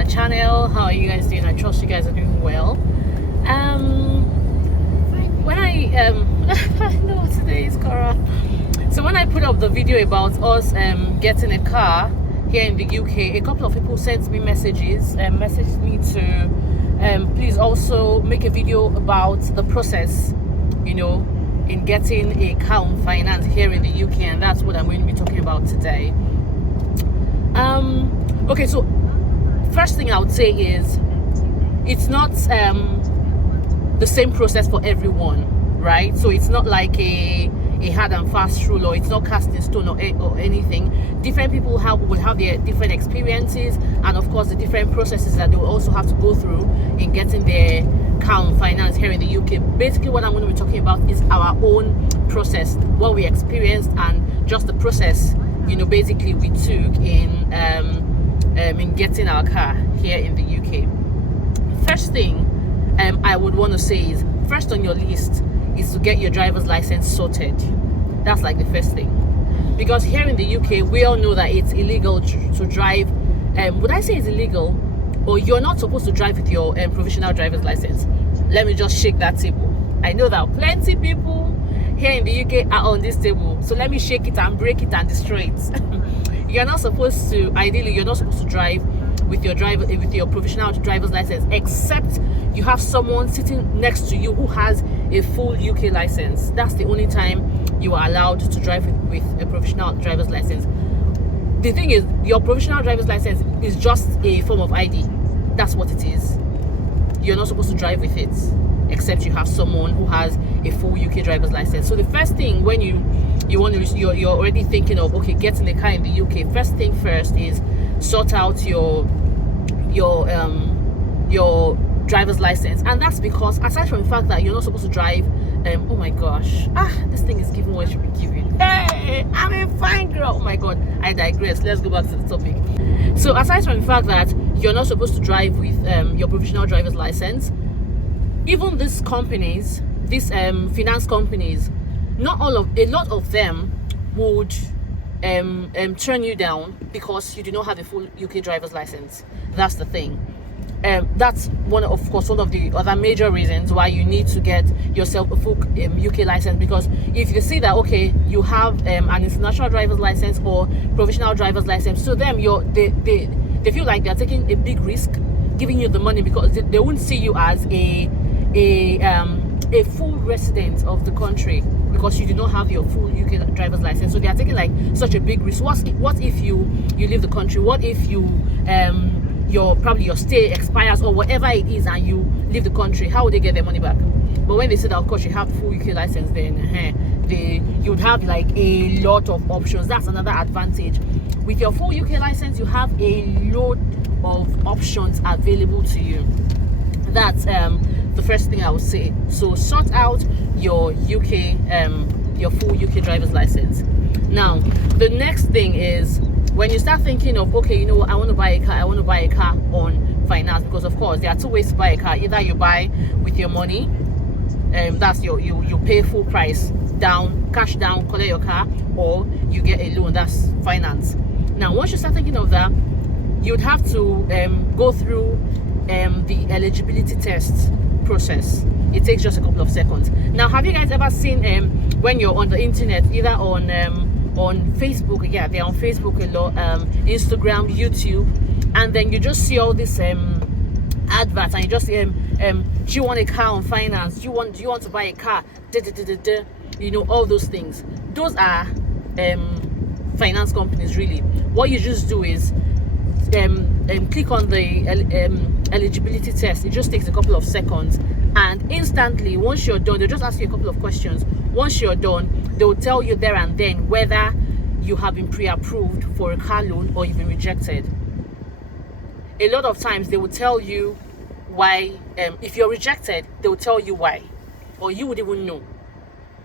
my channel. How are you guys doing? I trust you guys are doing well. When I know what today is, Cora. So when I put up the video about us getting a car here in the UK, a couple of people sent me messages and messaged me to please also make a video about the process, you know, in getting a car on finance here in the UK, and that's what I'm going to be talking about today. Okay, so first thing I would say is it's not the same process for everyone, right? So it's not like a hard and fast rule, or it's not cast in stone or anything. Different people will have their different experiences, and of course the different processes that they will also have to go through in getting their car on finance here in the UK. Basically what I'm going to be talking about is our own process, what we experienced, and just the process, you know, basically we took in getting our car here in the UK. First thing I would want to say is, first on your list is to get your driver's license sorted. That's like the first thing, because here in the UK we all know that it's illegal to drive. Would I say it's illegal, or you're not supposed to drive with your provisional driver's license? Let me just shake that table. I know that plenty people here in the UK are on this table, so let me shake it and break it and destroy it. You're not supposed to, ideally you're not supposed to drive with your provisional driver's license, except you have someone sitting next to you who has a full UK license. That's the only time you are allowed to drive with a provisional driver's license. The thing is, your provisional driver's license is just a form of ID. That's what it is. You're not supposed to drive with it except you have someone who has a full UK driver's license. So the first thing when you're already thinking of, okay, getting a car in the UK, first thing first is sort out your driver's license. And that's because, aside from the fact that you're not supposed to drive, oh my gosh, this thing is giving what it should be giving. Hey, I'm a fine girl. Oh my god, I digress. Let's go back to the topic. So aside from the fact that you're not supposed to drive with your provisional driver's license, even these companies, these finance companies, a lot of them would turn you down because you do not have a full UK driver's license. That's the thing. That's one of the other major reasons why you need to get yourself a full UK license, because if you see that, okay, you have an international driver's license or provisional driver's license, so them they feel like they're taking a big risk giving you the money, because they won't see you as a full resident of the country because you do not have your full UK driver's license. So they are taking like such a big risk. What if you leave the country? What if you your stay expires or whatever it is and you leave the country? How would they get their money back? But when they say that, of course, you have full UK license, then you would have like a lot of options. That's another advantage. With your full UK license, you have a lot of options available to you. That's the first thing I would say. So sort out your your full UK driver's license. Now the next thing is, when you start thinking of, okay, you know what, I want to buy a car on finance, because of course there are two ways to buy a car. Either you buy with your money, that's you pay full price down, cash down, collect your car, or you get a loan, that's finance. Now once you start thinking of that, you'd have to go through the eligibility test process. It takes just a couple of seconds. Now, have you guys ever seen when you're on the internet, either on Facebook, yeah, they're on Facebook a lot, Instagram, YouTube, and then you just see all this adverts, and you just see do you want a car on finance? Do you want to buy a car? You know, all those things. Those are finance companies, really. What you just do is click on the eligibility test. It just takes a couple of seconds, and instantly, once you're done, they'll just ask you a couple of questions. Once you're done, they'll tell you there and then whether you have been pre-approved for a car loan or you've been rejected. A lot of times they will tell you why. If you're rejected, they will tell you why, or you would even know,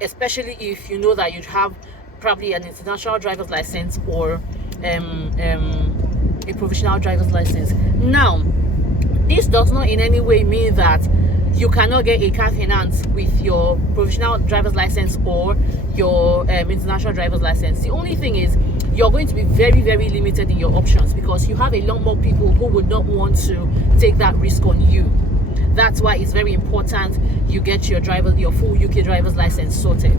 especially if you know that you have probably an international driver's license or a provisional driver's license. Now, this does not in any way mean that you cannot get a car finance with your provisional driver's license or your international driver's license. The only thing is, you're going to be very, very limited in your options, because you have a lot more people who would not want to take that risk on you. That's why it's very important you get your full UK driver's license sorted.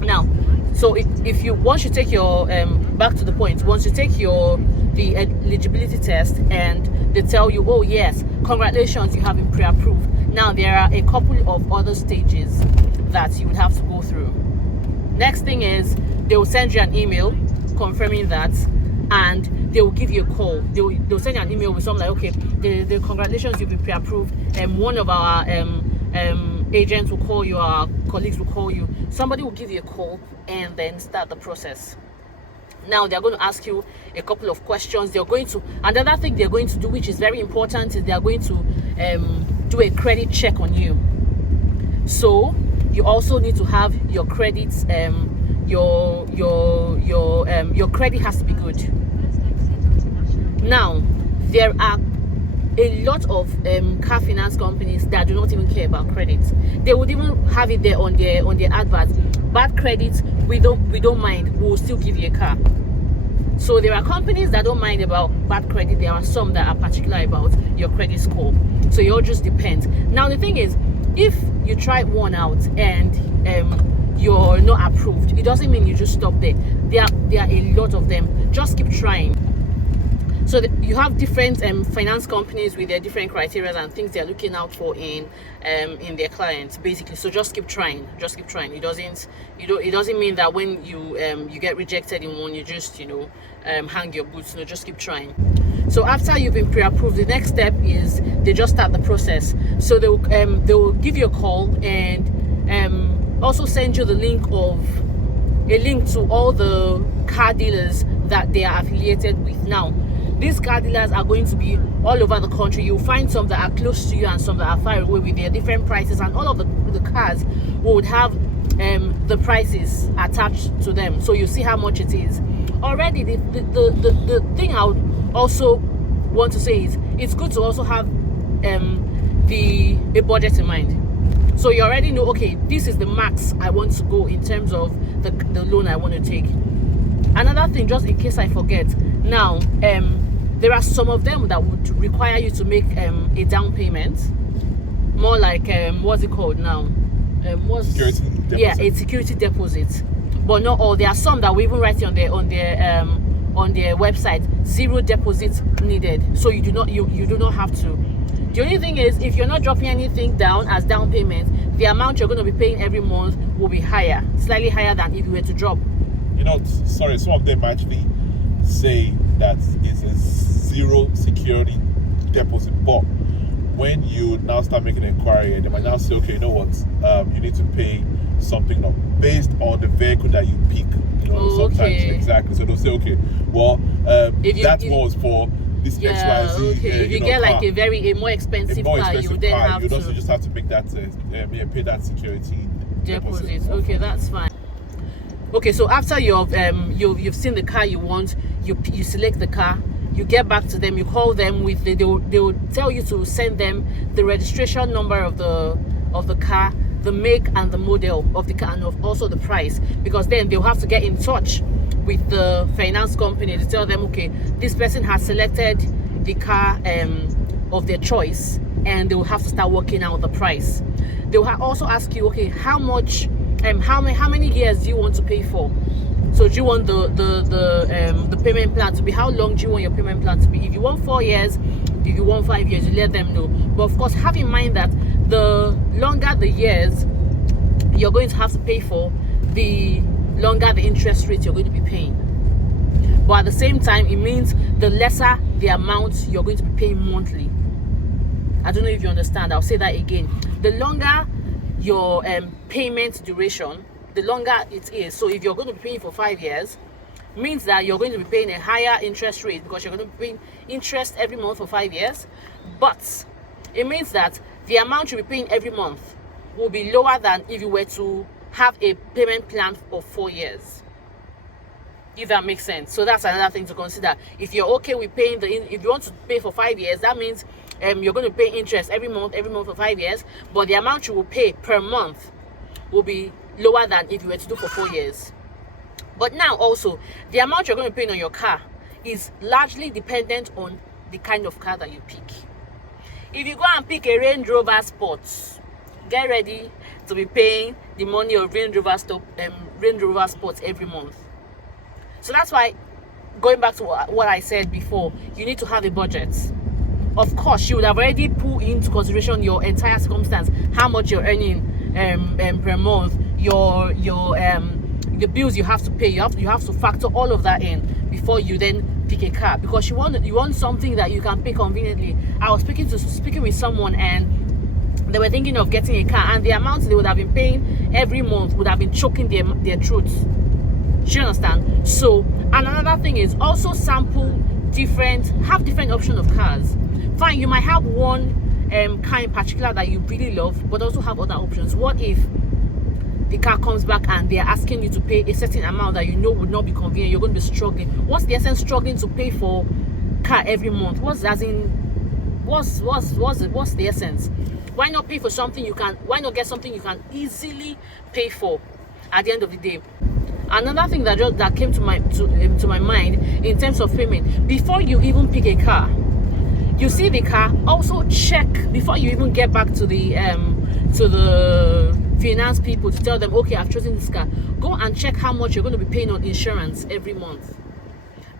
Now, so if you once you take your back to the point, once you take the eligibility test and they tell you, oh yes, congratulations, you have been pre-approved. Now there are a couple of other stages that you would have to go through. Next thing is they will send you an email confirming that, and they will give you a call. They'll send you an email with something like, okay, the congratulations, you've been pre-approved, and one of our agents will call you, our colleagues will call you, somebody will give you a call and then start the process. Now they're going to ask you a couple of questions. Another thing they're going to do, which is very important, is they're going to do a credit check on you. So you also need to have your credits, your credit has to be good. Now there are a lot of car finance companies that do not even care about credit. They would even have it there on their adverts. Bad credit, we don't mind, we'll still give you a car. So there are companies that don't mind about bad credit. There are some that are particular about your credit score. So it all just depends. Now the thing is, if you try one out and you're not approved, it doesn't mean you just stop there. There are a lot of them. Just keep trying. So you have different finance companies with their different criteria and things they're looking out for in their clients, basically. So just keep trying. Just keep trying. It doesn't mean that when you get rejected in one, you just hang your boots. No, just keep trying. So after you've been pre-approved, the next step is they just start the process. So they will give you a call and also send you a link to all the car dealers that they are affiliated with. Now, these car dealers are going to be all over the country. You'll find some that are close to you and some that are far away with their different prices, and all of the cars would have the prices attached to them, so you see how much it is. Already, the thing I would also want to say is it's good to also have a budget in mind. So you already know, okay, this is the max I want to go in terms of the loan I want to take. Another thing, just in case I forget, now there are some of them that would require you to make a down payment, more like what's it called now? Security deposit. Yeah, a security deposit. But not all. There are some that we even write it on their website, 0 deposits needed. So you do not have to. The only thing is, if you're not dropping anything down as down payment, the amount you're going to be paying every month will be higher, slightly higher than if you were to drop. Some of them actually say that it's a 0 security deposit, but when you now start making an inquiry, they might now say, okay, you know what, you need to pay something now based on the vehicle that you pick. Sometimes exactly. So they'll say, okay, well, was for this XYZ. Okay. If you get like a more expensive car, you then have to. You just have to make that pay that security deposit. Okay, that's fine. Okay, so after you've seen the car you want, you select the car, you get back to them, you call them with they will tell you to send them the registration number of the car, the make and the model of the car, and also the price, because then they'll have to get in touch with the finance company to tell them, okay, this person has selected the car of their choice, and they will have to start working out the price. They will also ask you, okay, how much how many years do you want to pay for? So do you want the payment plan to be, how long do you want your payment plan to be? If you want 4 years, if you want 5 years, you let them know. But of course, have in mind that the longer the years you're going to have to pay for, the longer the interest rate you're going to be paying. But at the same time, it means the lesser the amount you're going to be paying monthly. I don't know if you understand. I'll say that again. The longer your payment duration, the longer it is. So if you're going to be paying for 5 years, means that you're going to be paying a higher interest rate, because you're going to be paying interest every month for 5 years. But it means that the amount you'll be paying every month will be lower than if you were to have a payment plan for 4 years, if that makes sense. So that's another thing to consider. If you're okay with paying if you want to pay for 5 years, that means you're going to pay interest every month for 5 years, but the amount you will pay per month will be lower than if you were to do for 4 years. But now also, the amount you're going to pay on your car is largely dependent on the kind of car that you pick. If you go and pick a Range Rover Sport, get ready to be paying the money of Range Rover Sport every month. So that's why, going back to what I said before, you need to have a budget. Of course, you would have already put into consideration your entire circumstance, how much you're earning per month, the bills you have to pay. You have to factor all of that in before you then pick a car, because you want something that you can pay conveniently. I was speaking with someone, and they were thinking of getting a car, and the amount they would have been paying every month would have been choking their throats. Do you understand? So, and another thing is also have different options of cars. Fine, you might have one car in particular that you really love, but also have other options. What if the car comes back and they're asking you to pay a certain amount that you know would not be convenient? You're going to be struggling. What's the essence struggling to pay for car every month? What's the essence? Why not pay for something why not get something you can easily pay for at the end of the day? Another thing that came to my mind in terms of payment, before you even pick a car, you see the car, also check before you even get back to the finance people to tell them, okay, I've chosen this car. Go and check how much you're going to be paying on insurance every month,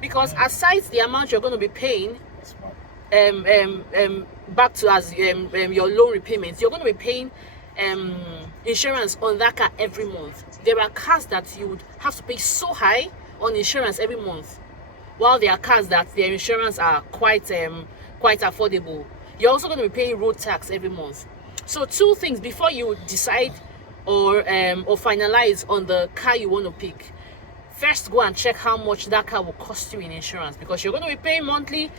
because aside the amount you're going to be paying back to as your loan repayments, you're going to be paying insurance on that car every month. There are cars that you would have to pay so high on insurance every month, while there are cars that their insurance are quite affordable. You're also going to be paying road tax every month. So two things before you decide or finalize on the car you want to pick. First, go and check how much that car will cost you in insurance, because you're going to be paying monthly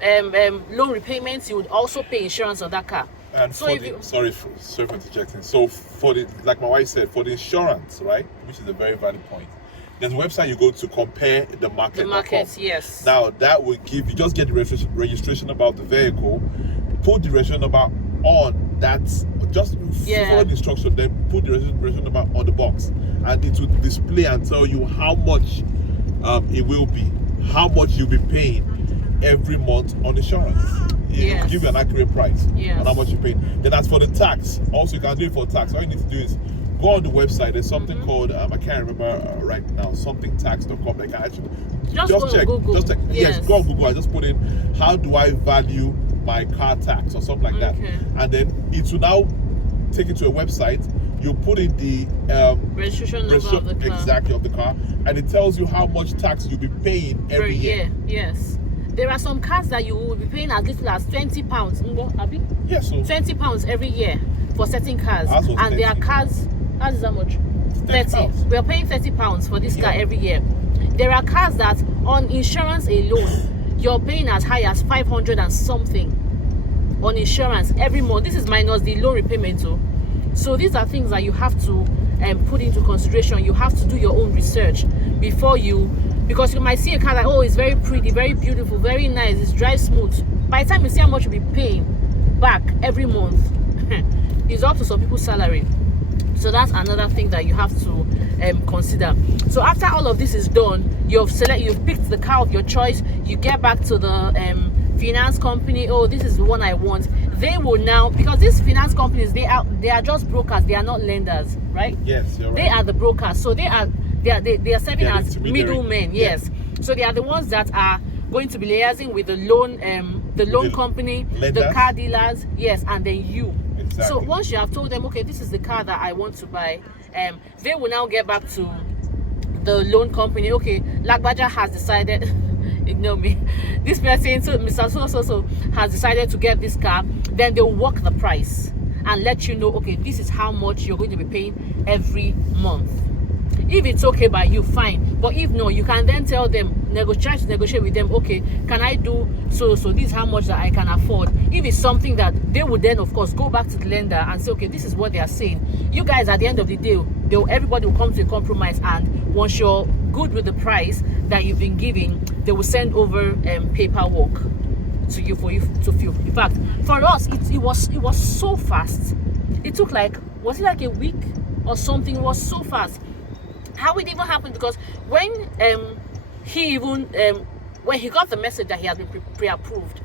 loan repayments. You would also pay insurance on that car. And so sorry for interjecting. So for like my wife said, for the insurance, right, which is a very valid point, there's a website you go to compare the market. The markets, yes. Now that will give you, just get the registration about the vehicle, put the registration number on that, just follow the instruction, then put the registration number on the box, and it will display and tell you how much it will be, how much you'll be paying every month on insurance. It will give you an accurate price on how much you pay. Then as for the tax, also you can do it for tax. All you need to do is go on the website. There's something called I can't remember right now, somethingtax.com. I can actually just check. Google. Just check. Yes, go on Google. I just put in how do I value my car tax or something like that, and then it will now take you to a website. You put in the registration number of the car. Exactly, of the car, and it tells you how much tax you'll be paying every year. Yes. There are some cars that you will be paying as little as £20. Yes, so £20 every year for certain cars, and there are cars. How is that much? 30. We are paying £30 for this car every year. There are cars that on insurance alone, you're paying as high as 500 and something on insurance every month. This is minus the loan repayment too. So these are things that you have to put into consideration. You have to do your own research before because you might see a car that, it's very pretty, very beautiful, very nice, it drives smooth. By the time you see how much you'll be paying back every month, it's up to some people's salary. So that's another thing that you have to consider. So after all of this is done, you've picked the car of your choice. You get back to the finance company. This is the one I want. They will now, because these finance companies, they are just brokers. They are not lenders, right? Yes, you're right. They are the brokers. So they are serving as middlemen. Yes. So they are the ones that are going to be liaising with the loan company, lenders, the car dealers, yes, and then you. Exactly. So once you have told them, okay, this is the car that I want to buy, they will now get back to the loan company. Okay, Lagbaja has decided, ignore me, this person, so Mr. So has decided to get this car. Then they'll work the price and let you know, okay, this is how much you're going to be paying every month. If it's okay by you, fine. But if no, you can then tell them, negotiate with them, okay, can I do so this is how much that I can afford. If it's something that they would then of course go back to the lender and say, okay, this is what they are saying. You guys at the end of the day, everybody will come to a compromise, and once you're good with the price that you've been giving, they will send over paperwork to you for you to fill. In fact, for us it was so fast. It took was it like a week or something? It was so fast. how it even happened, because when he got the message that he had been pre-approved,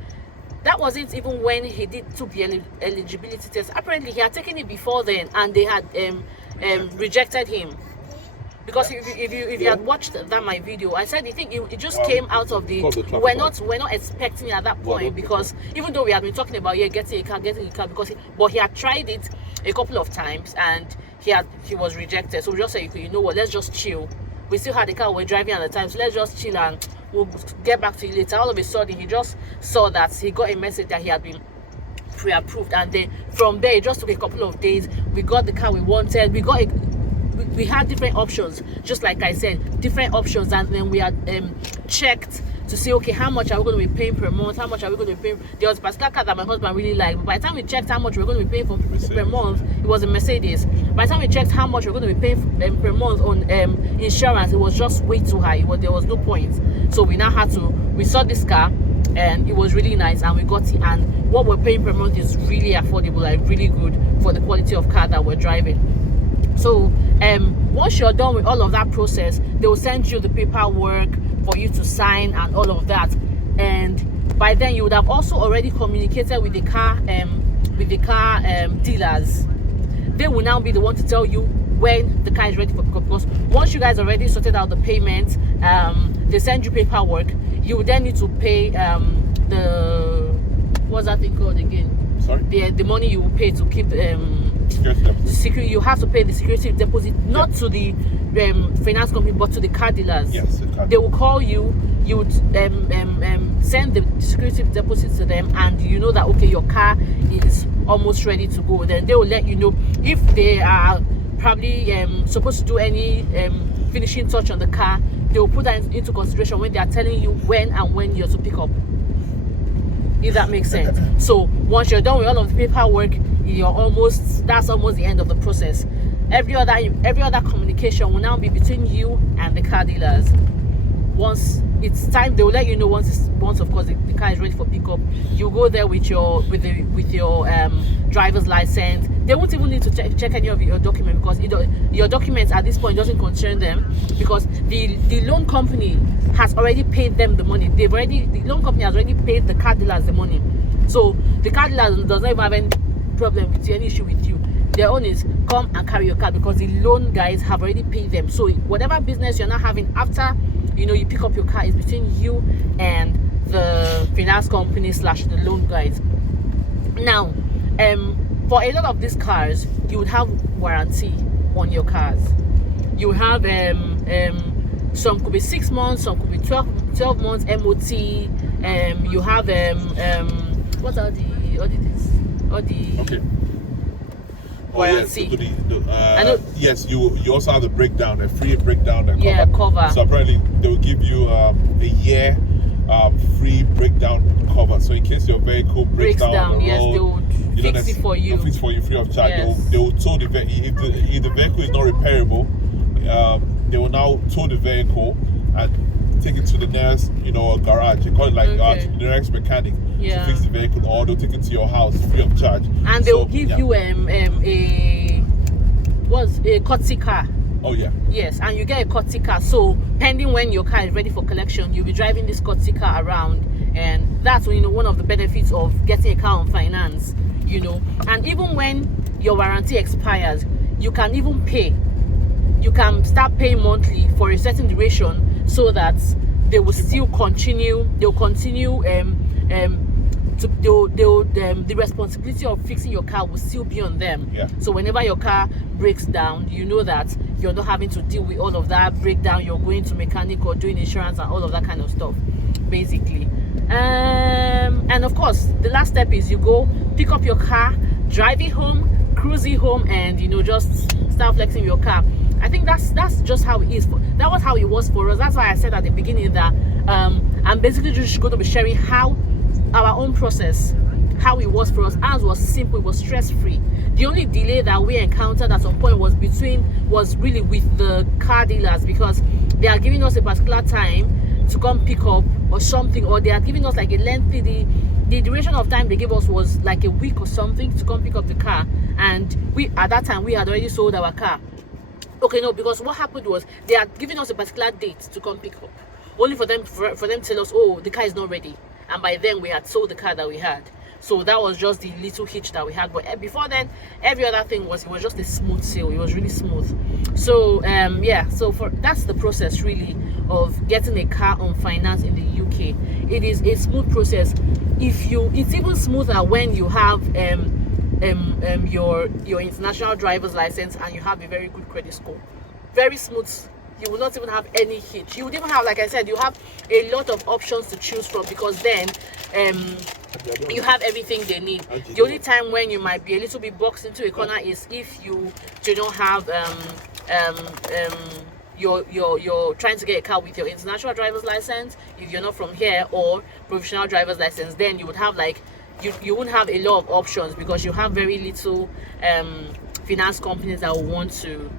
that wasn't even when he took the eligibility test. Apparently he had taken it before then, and they had rejected him. Because if you had watched my video, I said it just came out of the we're not expecting it at that point, because even though we had been talking about getting a car, because but he had tried it a couple of times and he was rejected. So we just said, you know what, let's just chill. We still had the car we're driving at the time, so let's just chill and we'll get back to you later. All of a sudden he just saw that he got a message that he had been pre-approved, and then from there it just took a couple of days. We got the car we wanted. We had different options, just like I said, different options, and then we had checked to see, okay, how much are we going to be paying per month? How much are we going to be paying? There was a particular car that my husband really liked, but by the time we checked how much we were going to be paying per month, it was a Mercedes. By the time we checked how much we were going to be paying per month on insurance, it was just way too high. There was no point. So we now had to, we saw this car and it was really nice, and we got it, and what we're paying per month is really affordable, like really good for the quality of car that we're driving. So once you're done with all of that process, they will send you the paperwork for you to sign and all of that. And by then you would have also already communicated with the car dealers. They will now be the one to tell you when the car is ready for pickup, because once you guys already sorted out the payment, they send you paperwork. You will then need to pay what's that thing called again? Sorry? The money you will pay to keep security. You have to pay the security deposit, not to the finance company, but to the car dealers. Yes, they will call you. You would send the security deposit to them, and you know that, okay, your car is almost ready to go. Then they will let you know if they are probably supposed to do any finishing touch on the car. They will put that into consideration when they are telling you when you're to pick up, if that makes sense. So once you're done with all of the paperwork, that's almost the end of the process. Every other communication will now be between you and the car dealers. Once it's time, they will let you know once of course the car is ready for pickup. You go there with your driver's license. They won't even need to check any of your documents, because your documents at this point doesn't concern them, because the loan company has already paid them the money. The loan company has already paid the car dealers the money. So the car dealer does not even have any problem with you, any issue with you. Their own is come and carry your car, because the loan guys have already paid them. So whatever business you're not having after you pick up your car is between you and the finance company / the loan guys. Now for a lot of these cars, you would have warranty on your cars. You have some could be 6 months, some could be 12 months MOT. You have what are the okay. warranty? Yes, you also have the breakdown, a free breakdown and cover. So apparently they will give you a year free breakdown cover. So in case your vehicle breaks down on the road, they would fix it for you. Fix for you free of charge. Yes. They will tow the vehicle. If the vehicle is not repairable, they will now tow the vehicle and take it to the nearest, garage. They call it the nearest mechanic to fix the vehicle, or they'll take it to your house free of charge. And they will give you a courtesy car. Oh yeah. Yes, and you get a courtesy car. So pending when your car is ready for collection, you'll be driving this courtesy car around, and that's one of the benefits of getting a car on finance. And even when your warranty expires, you can even pay. You can start paying monthly for a certain duration, so that they will still continue. They'll continue. The responsibility of fixing your car will still be on them. Yeah. So whenever your car breaks down, you know that you're not having to deal with all of that breakdown. You're going to mechanic or doing insurance and all of that kind of stuff, basically. And of course, the last step is you go pick up your car, drive it home, cruise it home, and just start flexing your car. I think that's just how it is. That was how it was for us. That's why I said at the beginning that I'm basically just going to be sharing how our own process, how it was for us. Ours was simple, it was stress-free. The only delay that we encountered at some point was really with the car dealers, because they are giving us a particular time to come pick up or something, or they are giving us like a lengthy, the duration of time they gave us was like a week or something to come pick up the car, and at that time we had already sold our car. Okay, no, because what happened was they had given us a particular date to come pick up, only for them to tell us, oh, the car is not ready, and by then we had sold the car that we had. So that was just the little hitch that we had. But before then, every other thing it was just a smooth sale. It was really smooth. So yeah, so that's the process really of getting a car on finance in the UK. It is a smooth process. It's even smoother when you have your international driver's license and you have a very good credit score. Very smooth. You will not even have any hitch. You would even have, like I said, you have a lot of options to choose from, because then you have everything they need. The only time when you might be a little bit boxed into a corner is if you do not have you're trying to get a car with your international driver's license. If you're not from here, or provisional driver's license, then you would have like you wouldn't have a lot of options, because you have very little finance companies that will want to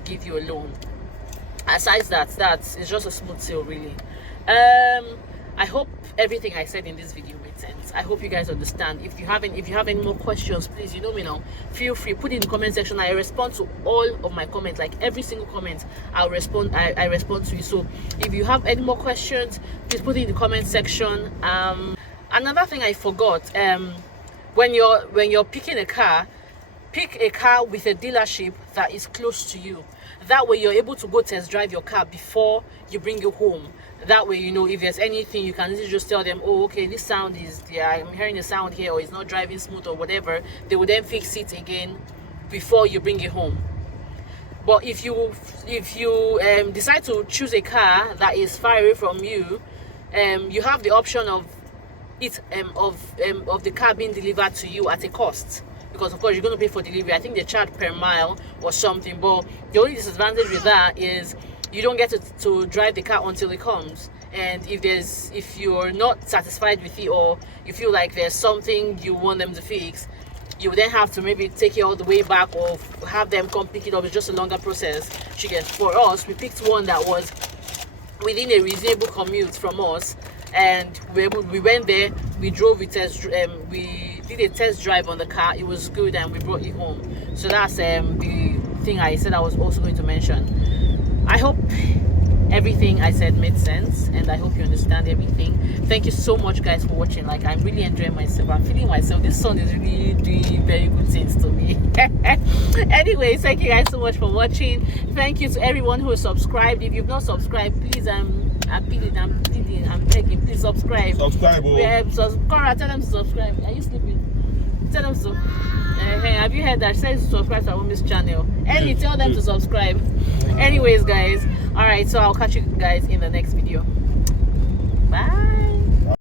give you a loan. Aside that it's just a smooth sale really. I hope everything I said in this video made sense. I hope you guys understand. If you have any more questions, please, you know me now, feel free, put it in the comment section. I respond to all of my comments, like every single comment I'll respond. I respond to you. So if you have any more questions, please put it in the comment section. Another thing I forgot, when you're picking a car, pick a car with a dealership that is close to you. That way you're able to go test drive your car before you bring it home. That way, you know, if there's anything, you can just tell them, oh, okay, this sound is, yeah, I'm hearing a sound here, or it's not driving smooth or whatever. They will then fix it again before you bring it home. But if you decide to choose a car that is far away from you, you have the option of the car being delivered to you at a cost, because of course you're going to pay for delivery. I think they charge per mile or something, but the only disadvantage with that is you don't get to drive the car until it comes. And if you're not satisfied with it, or you feel like there's something you want them to fix, you then have to maybe take it all the way back, or have them come pick it up. It's just a longer process. For us, we picked one that was within a reasonable commute from us, and we went there, we drove, we did a test drive on the car. It was good, and we brought it home. So that's the thing I said I was also going to mention. I hope everything I said made sense, and I hope you understand everything. Thank you so much, guys, for watching. Like, I'm really enjoying myself. I'm feeling myself. This song is really doing very good things to me. Anyways, thank you guys so much for watching. Thank you to everyone who is subscribed. If you've not subscribed, please, I'm pleading, I'm begging, please subscribe. Subscribe. Conrad, tell them to subscribe. Are you sleeping? Tell them to. Have you heard that? Say to subscribe to our women's channel. And tell them to subscribe. Anyways, guys, all right, so I'll catch you guys in the next video. Bye.